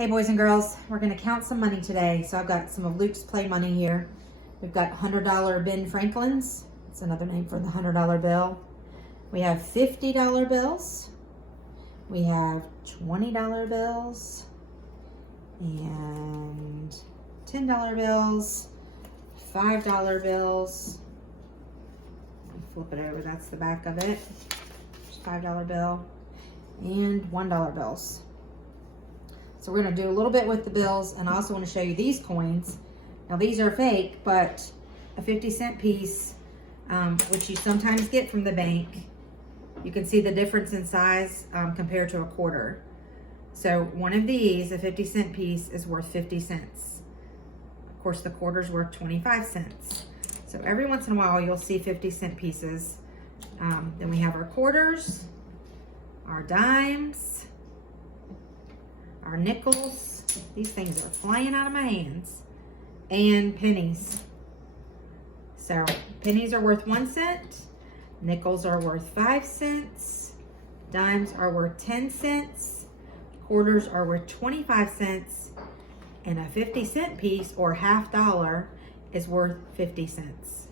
Hey boys and girls, we're gonna count some money today. So I've got some of Luke's play money here. We've got $100 Ben Franklin's. It's another name for the $100 bill. We have $50 bills. We have $20 bills and $10 bills, $5 bills. Flip it over, that's the back of it. $5 bill and $1 bills. So we're gonna do a little bit with the bills, and I also wanna show you these coins. Now these are fake, but a 50-cent piece, which you sometimes get from the bank, you can see the difference in size compared to a quarter. So one of these, a 50-cent piece, is worth 50 cents. Of course, the quarter's worth 25 cents. So every once in a while, you'll see 50-cent pieces. Then we have our quarters, our dimes, our nickels. These things are flying out of my hands. And pennies. So pennies are worth 1 cent. Nickels are worth 5 cents. Dimes are worth 10 cents. Quarters are worth 25 cents. And a 50-cent piece, or $half, is worth 50 cents.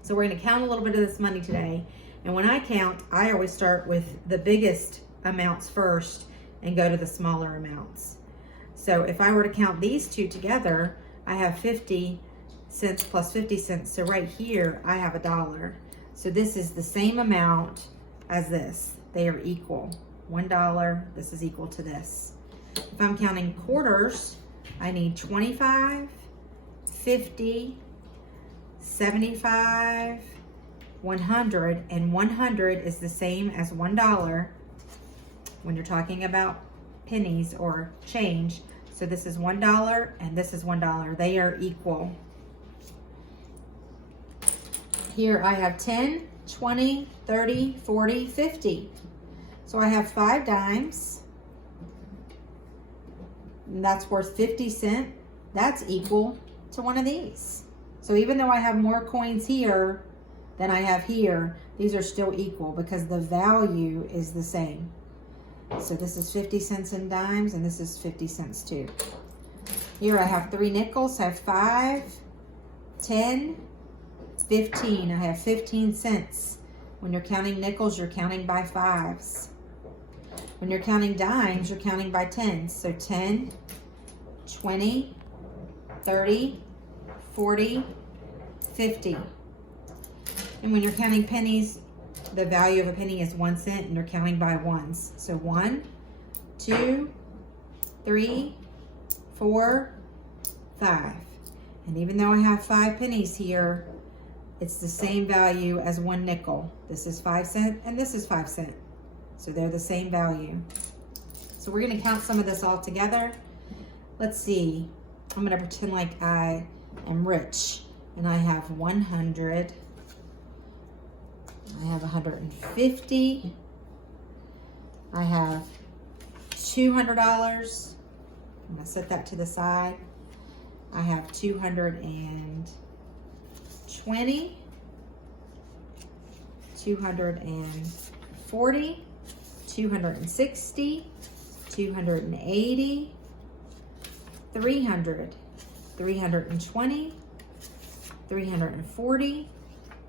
So we're going to count a little bit of this money today. And when I count, I always start with the biggest amounts first and go to the smaller amounts. So if I were to count these two together, I have 50 cents plus 50 cents. So right here, I have $1. So this is the same amount as this. They are equal. $1, this is equal to this. If I'm counting quarters, I need 25, 50, 75, 100, and 100 is the same as $1 when you're talking about pennies or change. So this is $1 and this is $1. They are equal. Here I have 10, 20, 30, 40, 50. So I have 5 dimes. And that's worth 50 cents. That's equal to one of these. So even though I have more coins here than I have here, these are still equal because the value is the same. So this is 50 cents in dimes, and this is 50 cents too. Here I have 3 nickels. I have 5, 10, 15. I have 15 cents. When you're counting nickels, you're counting by 5s. When you're counting dimes, you're counting by 10s. So 10, 20, 30, 40, 50. And when you're counting pennies, the value of a penny is 1 cent, and you're counting by ones. So 1, 2, 3, 4, 5. And even though I have 5 pennies here, it's the same value as 1 nickel. This is 5 cents and this is 5 cents. So they're the same value. So we're gonna count some of this all together. Let's see. I'm gonna pretend like I am rich, and I have 100. I have 150. I have $200. I'm gonna set that to the side. I have 220, 240, 260, 280, 300, 320, 340,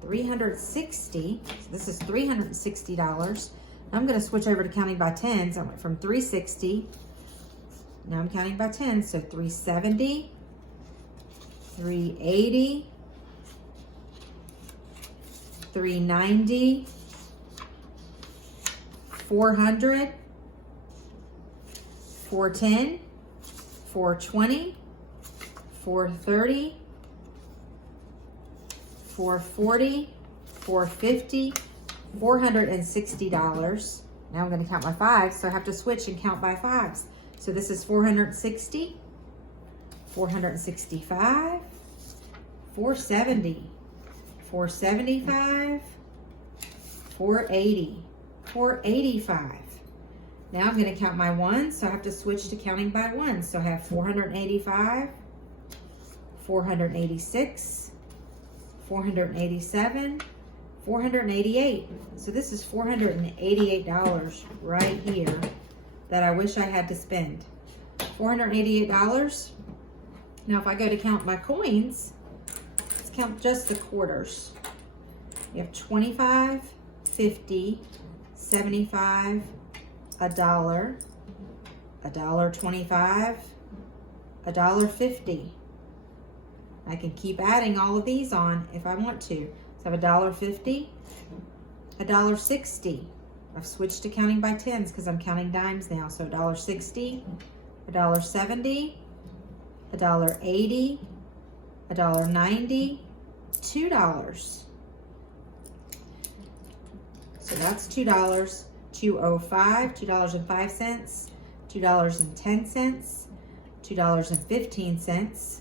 360. So this is $360. I'm going to switch over to counting by tens. I went from 360. Now I'm counting by tens. So 370, 380, 390, 400, 410, 420, 430, 440, 450, $460. Now I'm going to count my 5s, so I have to switch and count by 5s. So this is 460, 465, 470, 475, 480, 485. Now I'm going to count my 1s, so I have to switch to counting by 1s. So I have 485, 486, 487, 488. So this is $488 right here that I wish I had to spend. $488. Now if I go to count my coins, let's count just the quarters. You have 25, 50, 75, $1, $1.25, $1.50. I can keep adding all of these on if I want to. So I have $1.50, $1.60. I've switched to counting by tens because I'm counting dimes now. So $1.60, $1.70, $1.80, $1.90, $2. So that's $2, $2.05, $2.05, $2.10, $2.15.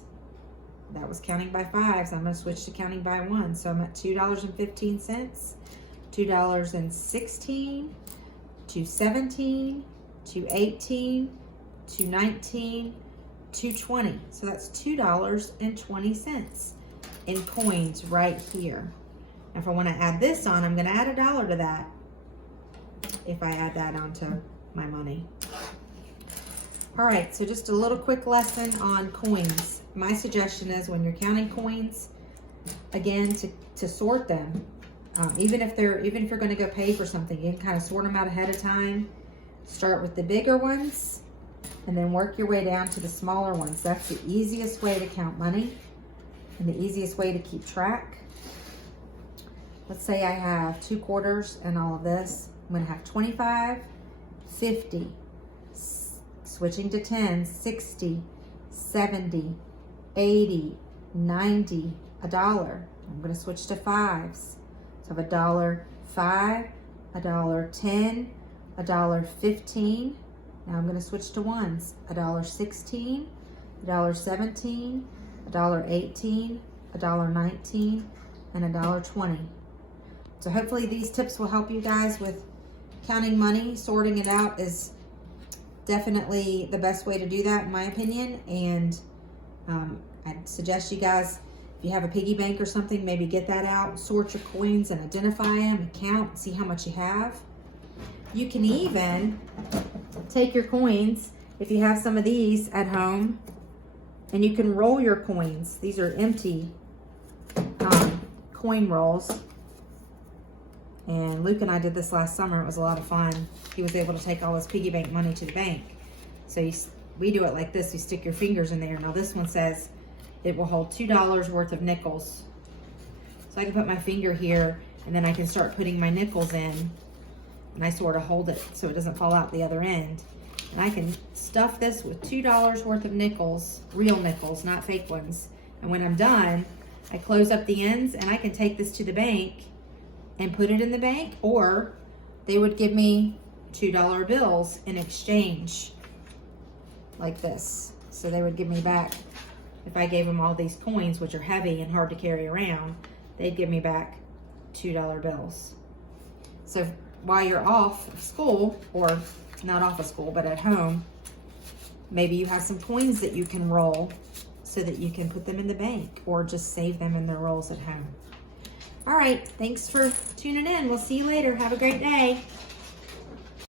That was counting by fives. I'm going to switch to counting by ones. So I'm at $2.15, $2.16, $2.17, $2.18, $2.19, $2.20. So that's $2.20 in coins right here. If I want to add this on, I'm going to add $1 to that if I add that onto my money. All right, so just a little quick lesson on coins. My suggestion is when you're counting coins, again, to sort them. Even if you're going to go pay for something, you can kind of sort them out ahead of time. Start with the bigger ones and then work your way down to the smaller ones. That's the easiest way to count money and the easiest way to keep track. Let's say I have 2 quarters and all of this. I'm going to have 25, 50, switching to 10, 60, 70, 80, 90, $1. I'm going to switch to fives. So I have $1.05, $1.10, $1.15. Now I'm going to switch to ones. $1.16, $1.17, $1.18, $1.19, and $1.20. So hopefully these tips will help you guys with counting money. Sorting it out is definitely the best way to do that, in my opinion. And I'd suggest you guys, if you have a piggy bank or something, maybe get that out, sort your coins and identify them and count, see how much you have. You can even take your coins, if you have some of these at home, and you can roll your coins. These are empty coin rolls. And Luke and I did this last summer. It was a lot of fun. He was able to take all his piggy bank money to the bank. So we do it like this. You stick your fingers in there. Now this one says it will hold $2 worth of nickels. So I can put my finger here and then I can start putting my nickels in. And I sort of hold it so it doesn't fall out the other end. And I can stuff this with $2 worth of nickels, real nickels, not fake ones. And when I'm done, I close up the ends and I can take this to the bank and put it in the bank, or they would give me $2 bills in exchange like this. So they would give me back, if I gave them all these coins, which are heavy and hard to carry around, they'd give me back $2 bills. So while you're off of school, or not off of school, but at home, maybe you have some coins that you can roll so that you can put them in the bank or just save them in their rolls at home. All right, thanks for tuning in. We'll see you later. Have a great day.